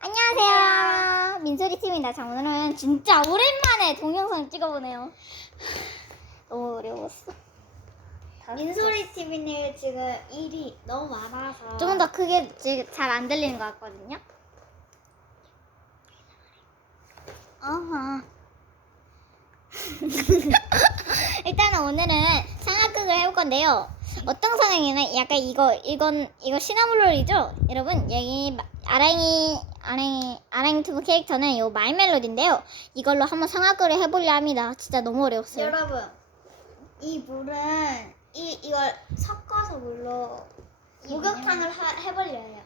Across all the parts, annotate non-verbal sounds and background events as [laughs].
안녕하세요. 민소리 팀입니다. 자, 오늘은 진짜 오랜만에 동영상 찍어보네요. [sighs] 너무 어려웠어. 민소리 TV는 지금 일이 너무 많아서 조금 더 크게 지금 잘 안 들리는 것 같거든요. 어허. [laughs] 일단은 오늘은 상하극을 해볼 건데요. 어떤 상황이냐면 약간 이거 이건 이거 시나물롤이죠, 여러분. 여기 마- 아랑이 아랑이 아랑이 투브 캐릭터는 요 마이멜로디인데요. 이걸로 한번 상하극을 해보려 합니다. 진짜 너무 어려웠어요. 여러분 이 물은 이 이걸 섞어서 물로 목욕탕을 하, 해보려요.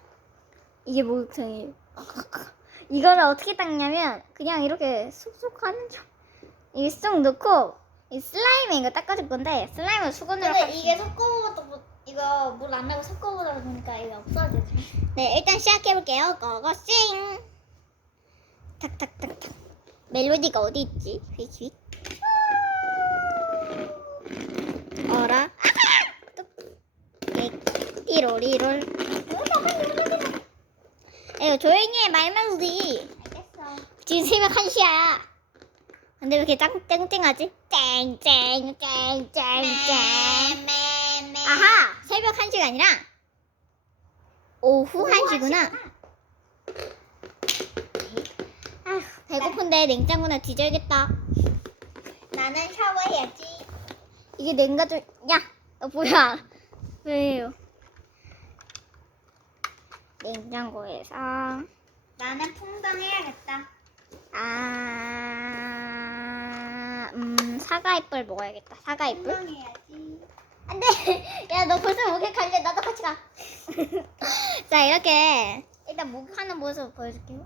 이게 목욕탕이에요. [laughs] 이거를 어떻게 닦냐면 그냥 이렇게 쏙쏙 하는 척. 이게 쏙 넣고 이 슬라임에 이거 닦아줄 건데 슬라임을 수건으로 근데 할- 이게 보- 이거 물 안 나고 섞어보다 보니까 이게 없어지죠. 네 일단 시작해볼게요. 고고싱 탁탁탁탁 멜로디가 어디 있지? 휙휙 어라 띠로리롤 에휴 조용히 해 말 멜로디 알겠어. 지금 새벽 1시야. 근데 왜 이렇게 짱, 땡땡하지? 땡 땡 땡 땡 땡. 아하! 새벽 1시가 아니라 오후 1시구나. 아휴, 배고픈데 냉장고나 뒤져야겠다. 나는 샤워해야지. 이게 냉가죠? 야! 너 뭐야? [laughs] 왜요? 냉장고에서 나는 풍덩해야겠다. 아... 음... 사과 잎을 먹어야겠다. 사과 잎을. 풍덩해야지. 안돼 [laughs] 야 너 벌써 갈려 나도 같이 가 [laughs] 자 이렇게 일단 목하는 모습 보여줄게요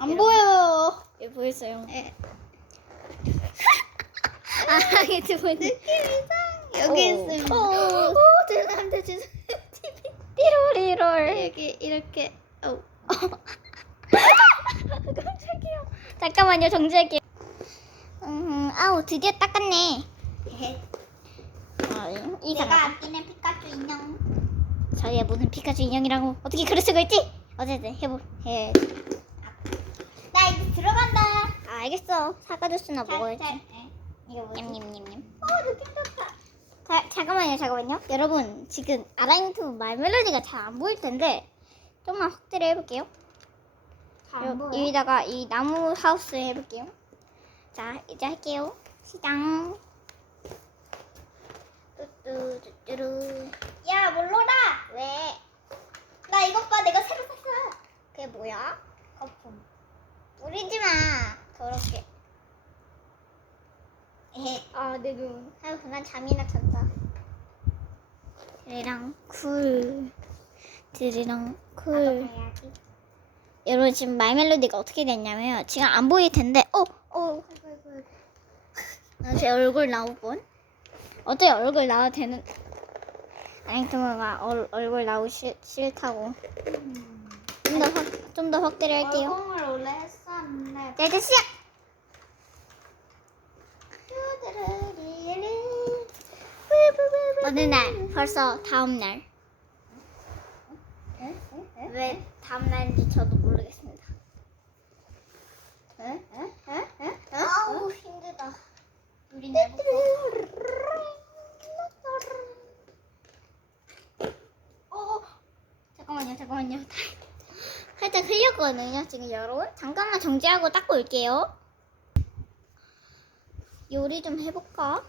안 여러분. 보여요. 여기 보였어요 네. [laughs] 아 이게 보이네 느낌 이상. 여기 있습니다. 오 죄송합니다 죄송합니다 띠로리롤 여기 이렇게. 어. 깜짝이야 잠깐만요 정지할게요 음, 아우 드디어 닦았네 아, 이 내가 사람 아끼는 피카츄 인형. 자기가 무슨 피카츄 인형이라고 어떻게 그럴 수가 있지 어쨌든 해보 해 나 이제 들어간다. 아, 알겠어. 사과 주스나 먹어야지. 잘, 잘. 네. 이거 뭐지? 냠냠냠냠. 어 느낌 좋다. 자, 잠깐만요, 잠깐만요. 여러분, 지금 아라인트 말멜로디가 잘 안 보일 텐데 좀만 확대를 해볼게요. 잘 요- 안 보여. 여기다가 이 나무 하우스 해볼게요. 자, 이제 할게요. 시장. 뚜뚜뚜뚜루. 야 몰로라. 왜? 나 이것 봐 내가 새로 샀어. 그게 뭐야? 거품. 뿌리지 마. 더럽게. 에헤. 아, 내 눈. 아유, 난 잠이나 잤다. 드리랑 쿨. 드리랑 쿨. 가야지. 여러분, 지금 마이 멜로디가 어떻게 됐냐면, 지금 안 보일 텐데, 어, 어, 아, 제 얼굴 뻔? 어떻게 얼굴 나와도 되는, 아잉토마가 얼굴 나오기 싫, 싫다고. 좀 더 확, 좀 더 확대를 할게요. 얼공을 원래 했었는데. 자, 이제 시작! 어느 날, 벌써 다음 날. 왜 다음 날인지 저도 모르겠습니다. 아우 힘들다. 우리 날 어, 잠깐만요, 잠깐만요. 살짝 흘렸거든요, 지금 여러분. 잠깐만 정지하고 닦고 올게요. 요리 좀 해볼까?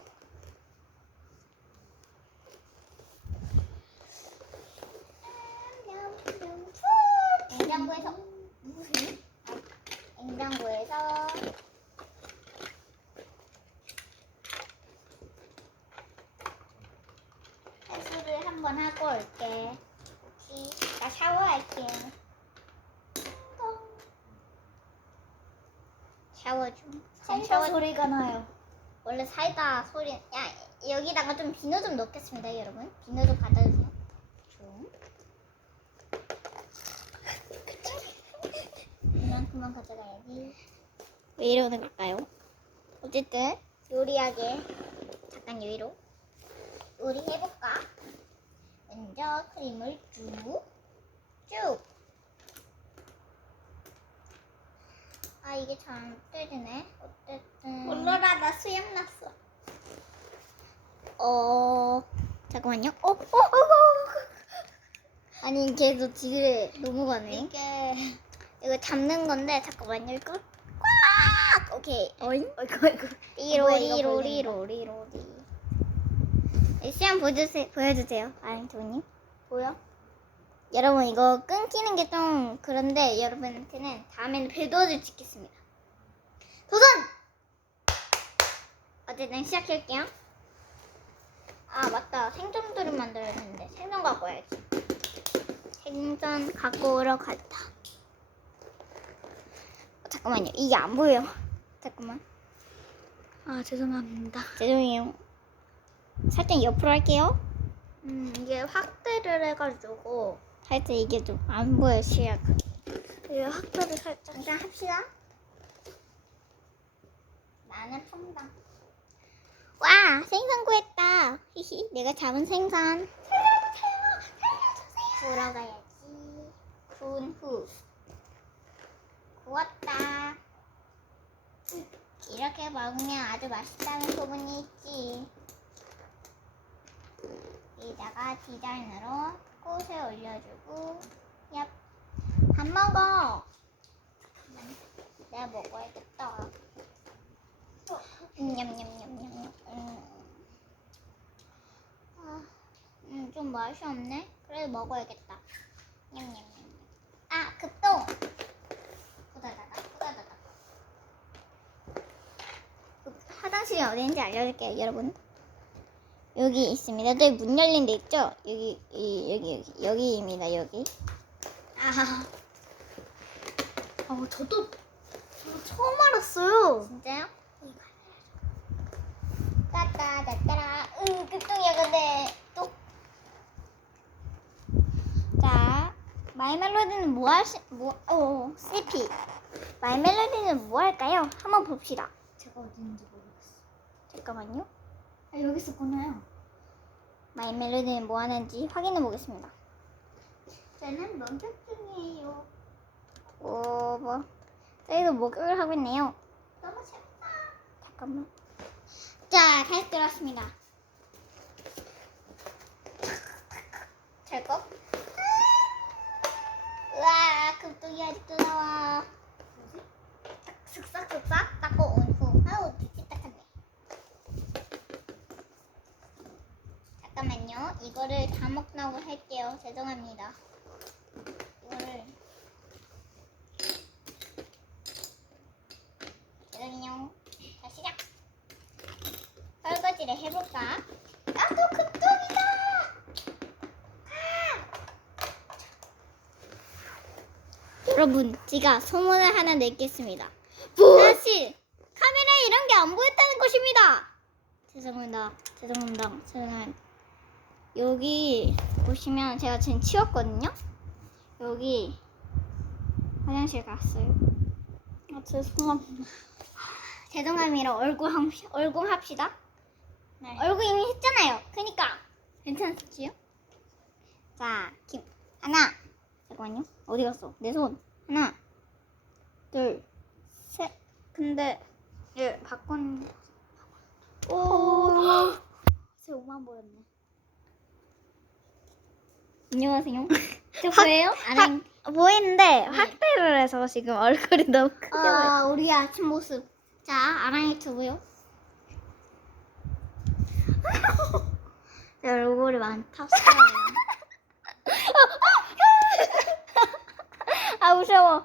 냉장고에서? 냉장고에서 세수를 한번 하고 올게. 오케이. 나 샤워할게. 똥. 샤워 중. 전 사이다 소리가 나요. 원래 사이다 소리. 야 여기다가 좀 비누 좀 넣겠습니다, 여러분. 비누 좀 갖다 주세요. 좀. 이만큼만 가져가야지. 왜 이러는 걸까요? 어쨌든 요리하게 잠깐 여유로 요리 해볼까? 먼저 크림을 쭉 쭉. 아 이게 잘안 떼지네. 어쨌든. 몰라라 나 수염 났어. 어 잠깐만요. 어, 어, 어, 어. 아니 걔도 뒤에 넘어가네. 이게 이거 잡는 건데 잠깐만요. 이거 꽉. 오케이. 어잉? 어이구 어이구. 리로 뭐야, 이거 리로 벌레인가? 리로 리 로 리. 네, 시험 보여주세요. 보여주세요. 아인토님. 뭐야? 여러분 이거 끊기는 게 좀 그런데 여러분한테는 다음에는 배도를 찍겠습니다. 도전! 어쨌든 시작할게요. 아 맞다 생존들을 만들어야 되는데 생존 갖고 와야지. 생존 갖고 오러 갔다. 어, 잠깐만요 이게 안 보여. 잠깐만 아 죄송합니다. 죄송해요. 살짝 옆으로 할게요. 음 이게 확대를 해가지고 살짝 이게 좀 안 보여 시야가. 이게 확대를 살짝. 일단 합시다. 나는 퐁당. 와 생선 구했다. 히히 내가 잡은 생선. 살려주세요. 살려주세요. 구러 가야지. 구운 후. 구웠다. 이렇게 먹으면 아주 맛있다는 소문이 있지. 여기다가 디자인으로 꽃을 올려주고, 얍. 밥 먹어. 내가 먹어야겠다. 냠냠냠냠냠. 음. 아, 음, 좀 맛이 없네. 그래도 먹어야겠다. 냠냠냠. 아, 급동. 후다다다. 그 화장실이 어딘지 알려줄게요, 여러분. 여기 있습니다. 저기 문 열린 데 있죠? 여기, 이, 여기, 여기, 여기입니다, 여기. 아. 어 저도 저도 처음 알았어요. 진짜요? 따따 따따라 응 급동이야 근데 또 자, 마이 멜로디는 뭐 할 시, 뭐, 어, CP. 마이 멜로디는 뭐 할까요? 한번 봅시다. 제가 있는지 모르겠어. 잠깐만요. 아 여기 있었구나요. 마이 멜로디는 뭐 하는지 확인해 보겠습니다. 저는 목욕 중이에요. 오, 뭐, 저희도 목욕을 하고 있네요. 너무 재밌다. 잠깐만. 자, 다시 들어왔습니다. 잘 거? 우와, 급동이 아직도 나와. 뭐지? 슥싹슥싹 닦고 온 후. 아우, 삐딱하네. 잠깐만요. 이거를 다 먹나고 할게요. 죄송합니다. 이거를. 죄송해요. 자, 시작. 설거지를 해볼까? 아, 또 급동이다! 아! 여러분, 제가 소문을 하나 냈겠습니다. 사실 카메라에 이런 게 안 보였다는 것입니다. 죄송합니다. 죄송합니다. 죄송합니다. 여기 보시면 제가 지금 치웠거든요. 여기 화장실 갔어요. 아 죄송합니다. [laughs] 죄송합니다. 얼굴 함 얼굴 합시다. 네. 얼굴 이미 했잖아요. 그니까 괜찮지요? 자, 김 하나. 잠깐만요. 어디 갔어? 내 손. 하나, 둘, 셋. 근데 예 바꾼. 오. [gasps] 제 옷만 보였네. 안녕하세요. [laughs] 저 보여요? 아랑 보이는데 확대를 해서 지금 얼굴이 너무 크게 보여. 아, 우리 아침 모습. 자, 아랑이 두고요. [laughs] 내 얼굴이 탔어요. [laughs] 아, 무서워.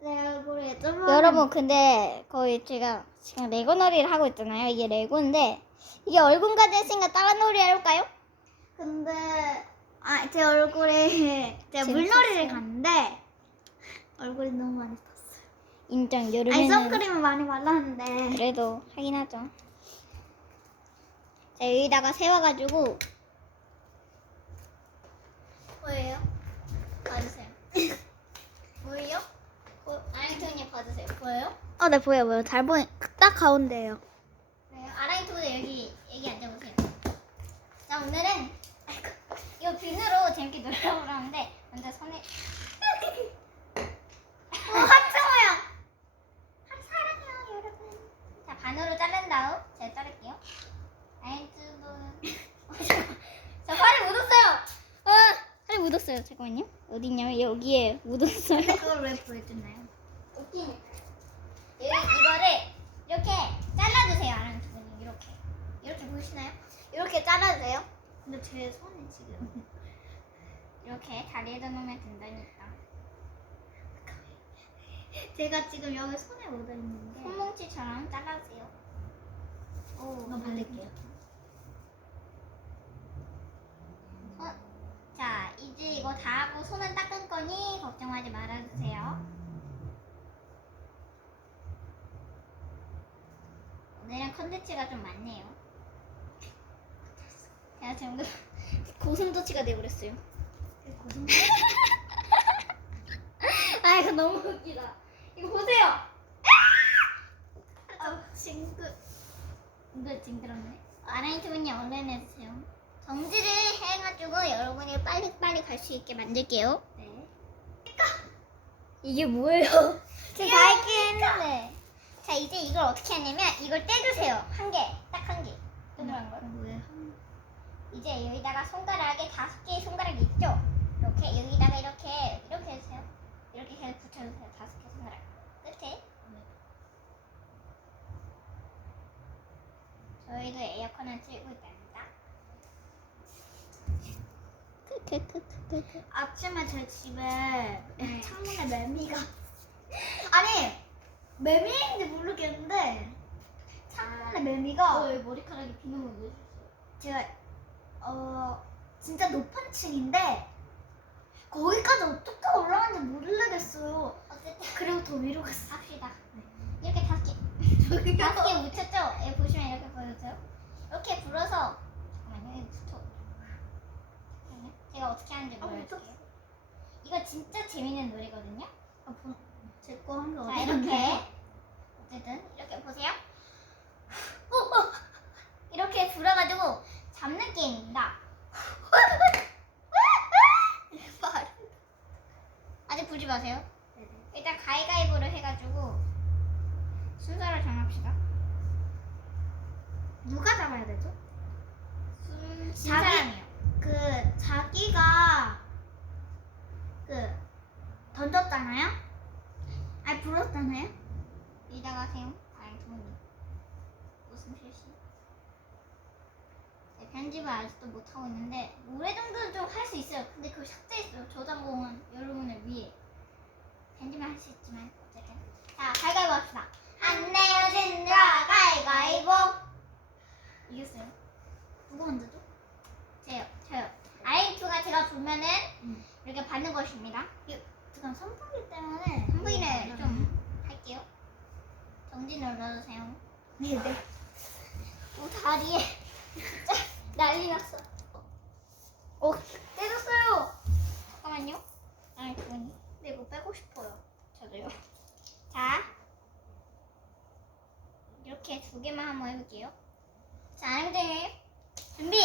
내 얼굴이 좀 여러분, 근데 거의 제가 지금 레고 놀이를 하고 있잖아요. 이게 레고인데 이게 얼굴까지 했으니까 다른 놀이 해볼까요? 근데 아 제 얼굴에 [laughs] 제가 재밌었어요. 물놀이를 갔는데 얼굴이 너무 많이 탔어요. 인정, 아니 여름에는 선크림을 많이 발랐는데 그래도 하긴 하죠. 자, 여기다가 세워가지고 뭐예요? 봐주세요. [laughs] 뭐예요? 아랑이토니 봐주세요. 보여요? 어, 네 보여 보여. 잘 보이. 딱 가운데요. 네, 아랑이토니 여기 여기 앉아보세요. 자, 오늘은 재밌게 놀라고 그러는데 먼저 손에 오 하트 모양. 하- 사랑해요 여러분. 자 반으로 자른 다음 제가 자를게요. 아이즈브 자 팔이 묻었어요. 어, 팔이 묻었어요. 잠깐만요. 어디냐면 여기에 묻었어요. 그걸 왜 보여줬나요? 웃기네 이거를 이렇게 잘라주세요 아랑이. 이렇게. 이렇게 보이시나요? 이렇게 잘라주세요. 근데 제 손이 지금 이렇게 다리에다 놓으면 된다니까. 제가 지금 여기 손에 묻어 있는데 손뭉치처럼 잘라주세요. 오, 이거 바를게요. 손. 자, 이제 이거 다 하고 손은 닦은 거니 걱정하지 말아주세요. 오늘은 컨텐츠가 좀 많네요. 제가 지금 그 [laughs] 고슴도치가 돼버렸어요. [laughs] 아, 이거 너무 웃기다. 이거 보세요. 아 징그 이거 징그럽네. 아라이트 분이 얼른 해주세요. 정지를 해가지고 여러분이 빨리빨리 갈 수 있게 만들게요. 네. 이게 뭐예요? [laughs] 제가 다 했긴 했는데. 자, 이제 이걸 어떻게 하냐면 이걸 떼주세요. 한 개. 딱 한 개. 동그란 걸. 뭐예요? 이제 여기다가 손가락에 다섯 개의 손가락이 있죠? 이렇게 여기다가 이렇게 이렇게 해주세요. 이렇게 계속 붙여주세요. 다섯 개 손가락. 끝에. 저희도 에어컨을 틀고 있답니다. 아침에 제 집에 네. 창문에 매미가 [laughs] 아니 매미인지 모르겠는데 창문에 매미가 왜 머리카락이 비는 거 보여주세요. 제가 어 진짜 높은 층인데 거기까지 어떻게 올라가는지 모르겠어요. 어쨌든 그리고 더 위로 갔어. 합시다. 이렇게 다섯 개. 다섯 개 묻혔죠? 여기 보시면 이렇게 보여줘요. 이렇게 불어서 잠깐만요. 여기 붙어. 잠깐만요. 제가 어떻게 하는지 아. 묻혔어. 이거 진짜 재밌는 놀이거든요. 제거 한게자 이렇게 어쨌든 이렇게 보세요. [laughs] 이렇게 불어가지고 잡는 게임입니다. [laughs] 아직 불지 마세요. 일단 가위가위보를 해가지고 순서를 정합시다. 누가 잡아야 되죠? 순진 자기- 사람이요. 그 자기가 그 던졌잖아요. 아니 불었잖아요. 이따가 하세요. 아니 돈이 무슨 실시? 네, 편집을 아직도 못 하고 있는데 올해 정도는 좀 할 수 있어요. 근데 그걸 삭제했어요. 저장공은 여러분을 위해 할 수 있지만 어쨌든 자 가위가위보 합시다. 안 내어진다 가위가위보 이겼어요. 누가 먼저죠? 저요 저요. 아이투가 제가 보면은 음. 이렇게 받는 것입니다. 지금 선풍기 때문에 선풍기를 좀 할게요. 정지 눌러주세요. 네네. 오 다리에 [laughs] 진짜 난리 났어. 오 떼졌어요. 잠깐만요. 아니 그분이. 근데 이거 빼고 싶어요. 저도요. [laughs] 자 이렇게 두 개만 한번 해볼게요. 자 형들 준비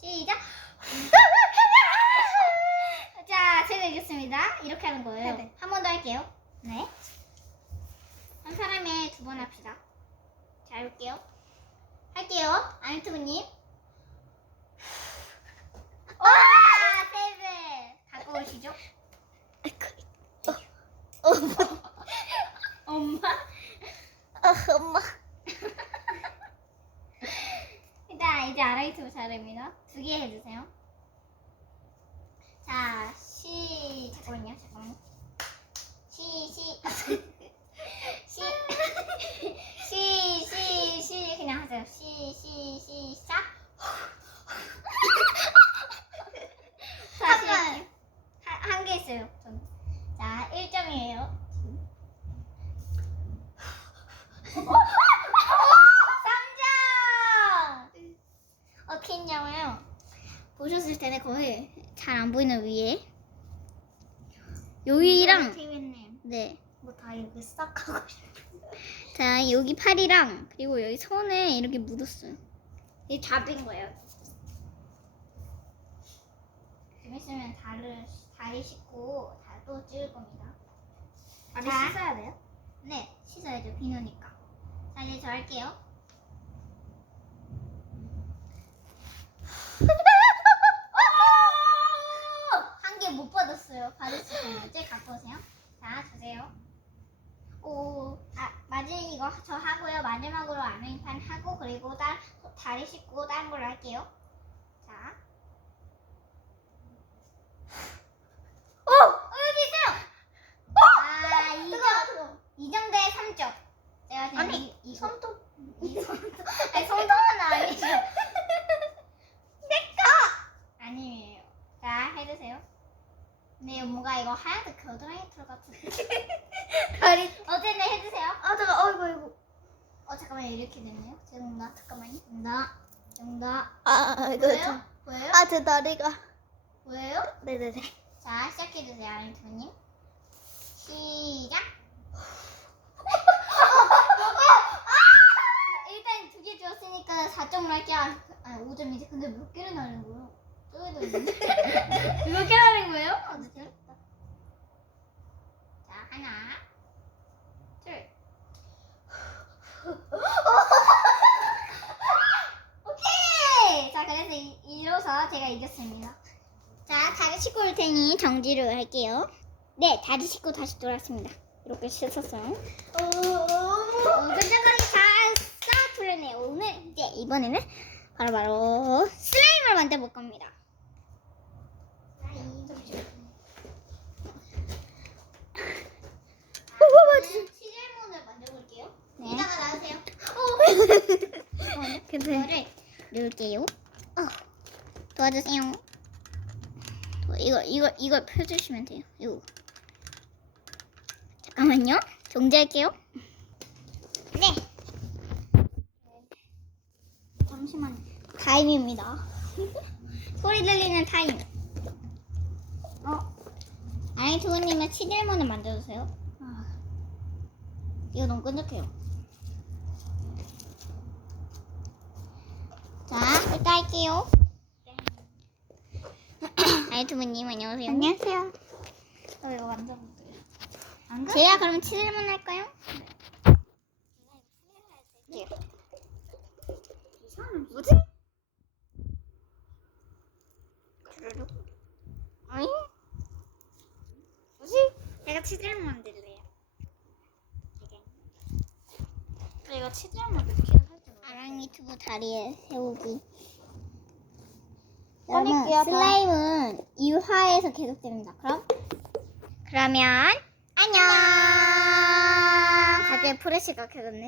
시작. [laughs] 자 제가 이겼습니다. 이렇게 하는 거예요. 네네. 한 번 더 할게요. 네. 한 사람에 두 번 합시다. 자, 해볼게요. 할게요. 아니트브님. 와! 세븐! 갖고 오시죠. 엄마? 어, 엄마. 일단 이제 아라이트브 차례입니다. 두 개 해주세요. 자, 시... 잠깐만요. 잠깐만요. 시, 시... [laughs] 시... 시, 시, 시... 그냥 하세요. 시, 시, 시, 시작. 다시 잠깐. 할게요. 한, 한개 있어요. 전. 자, 1점이에요. 삼 점! 어떻게 했냐면요. 보셨을 때는 거의 잘 안 보이는 위에 여기랑 TV님, 네. 뭐다 이렇게 싹 하고. 자 여기 팔이랑 그리고 여기 손에 이렇게 묻었어요. 이게 잡인 거예요. 좀 있으면 다리 다리 씻고 다 또 찍을 겁니다. 다리 자. 씻어야 돼요? 네, 씻어야죠. 비누니까. 자, 이제 저 할게요. [laughs] 받았어요. 받으시면 이제 갖고 오세요. 자, 주세요. 오, 아, 마지막 이거 저 하고요. 마지막으로 아메리칸 하고 그리고 딸 다리 씻고 다른 걸로 할게요. 자. 오, 어, 여기 있어요. 아, 이정 3점. 제가 지금 아니, 이, 이 손톱 이 손톱 아니 손톱은 아니죠. [laughs] 내꺼 아니에요. 자, 해주세요. 근데 뭔가 이거 하얀색 겨드랑이 털 같은데. [laughs] 다리. 어쨌든 해주세요. 아, 잠깐, 어이구, 어이구. 어 잠깐만 이렇게 됐네요. 죄송합니다. 잠깐만요. 정답. 정답. 아, 이거 보여요? 좀. 보여요? 아, 제 다리가. 보여요? 네네네. 자 시작해주세요, 아린토님. 시작. 일단 주었으니까 4점을 할게요. 아, 5점이지. 근데 몇 개를 나는 거예요? 저기도 있는데. [laughs] 몇개 나는 거예요? 어쨌든. 자, 하나, 둘. [laughs] 오케이! 자, 그래서 이, 이로써 제가 이겼습니다. 자, 다리 씻고 올 테니 정지를 할게요. 네, 다리 씻고 다시 돌아왔습니다. 이렇게 씻었어요. 어, 끝까지 잘 쌓아tur래 오늘 이제 이번에는 바로 바로 슬라임을 만들어 볼 겁니다. 시젤몬을 만들어 볼게요. 네. 이따가 나오세요. 괜찮아요. [laughs] 이거를 넣을게요. 어, 도와주세요. 도- 이거 이거 이걸 펴주시면 돼요. 이거. 잠깐만요. 정지할게요. 네. 잠시만. 타임입니다. 소리 들리는 타임. 어? 아니 두우님은 치질몬을 만들어주세요. 아, 이거 너무 끈적해요. 자, 이따 할게요. 아이투브님 안녕하세요. 안녕하세요. 어, 이거 완전 안 제가 그럼 치즈만 할까요? 네. 뭐지? 주르륵. 아니? 제가 치즈를 만들래요. 내가 치즈만 넣긴 할줄 아랑 유튜브 다리에 세우기. 꺼낼게요, 저. 슬라임은 2화에서 계속됩니다. 그럼 그러면 안녕. 갑자기 프레시가 켜졌네.